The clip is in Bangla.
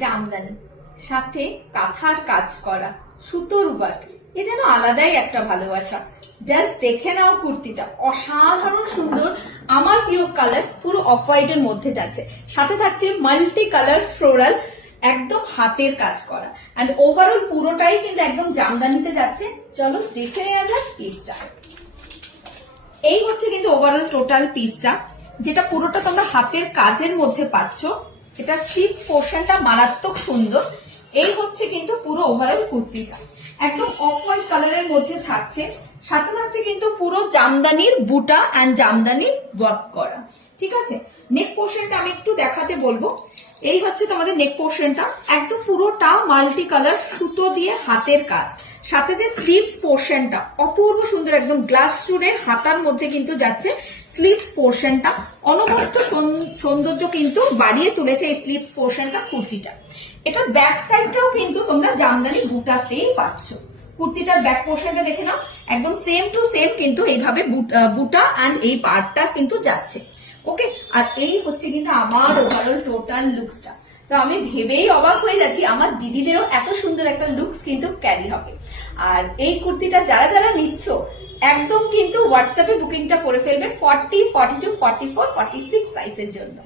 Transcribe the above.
জামদানি, সাথে কাঁথার কাজ করা, সুতোর ওয়ার্ক, এ যেন আলাদাই একটা ভালোবাসা। জাস্ট দেখে নাও কুর্তিটা, অসাধারণ সুন্দর। আমার প্রিয় কালার পুরো অফ হোয়াইট এর মধ্যে যাচ্ছে, সাথে থাকছে মাল্টি কালার ফ্লোরাল, একদম হাতের কাজ করা, এন্ড ওভারঅল পুরোটাই কিন্তু একদম জামদানিতে যাচ্ছে। চলো দেখে নেওয়া যাক পিসটা। এই হচ্ছে কিন্তু ওভারঅল টোটাল পিসটা, যেটা পুরোটা তোমরা হাতের কাজের মধ্যে পাচ্ছ। এটা স্লিভস পোর্শনটা মারাত্মক সুন্দর। এই হচ্ছে কিন্তু পুরো ওভারঅল কুর্তিটা, একদম অফ হোয়াইট কালারের মধ্যে থাকছে, সাথে থাকছে কিন্তু পুরো জামদানির বুটা এন্ড জামদানির ওয়ার্ক করা। ঠিক আছে, নেক পোর্শনটা আমি একটু দেখাতে বলবো। এই হচ্ছে তোমাদের নেক পোর্শনটা, একদম পুরোটা মাল্টি কালার সুতো দিয়ে হাতের কাজ, সাথে যে স্লিভস পোর্শনটা অপূর্ব সুন্দর, একদম গ্লাস স্টোনের হাতার মধ্যে কিন্তু যাচ্ছে স্লিভস পোর্শনটা। অনবদ্য সৌন্দর্য কিন্তু বাড়িয়ে তুলেছে এই স্লিভস পোর্শনটা কুর্তিটা। এটার ব্যাক সাইডটাও কিন্তু তোমরা জামদানি বুটাতেই পাচ্ছ। কুর্তিটার ব্যাক পোর্শনটা দেখে নাও, একদম সেম টু সেম কিন্তু এইভাবে বুটা অ্যান্ড এই পার্টটা কিন্তু যাচ্ছে। ওকে, আর এই হচ্ছে কিন্তু আমার ওভারঅল টোটাল লুকসটা। তো আমি ভেবেই অবাক হয়ে যাচ্ছি আমার দিদিদেরও এত সুন্দর একটা লুকস কিন্তু ক্যারি হবে। আর এই কুর্তিটা যারা যারা নিচ্ছ একদম কিন্তু হোয়াটসঅ্যাপে বুকিংটা করে ফেলবে 40, 42, 44, 46 সাইজের জন্য।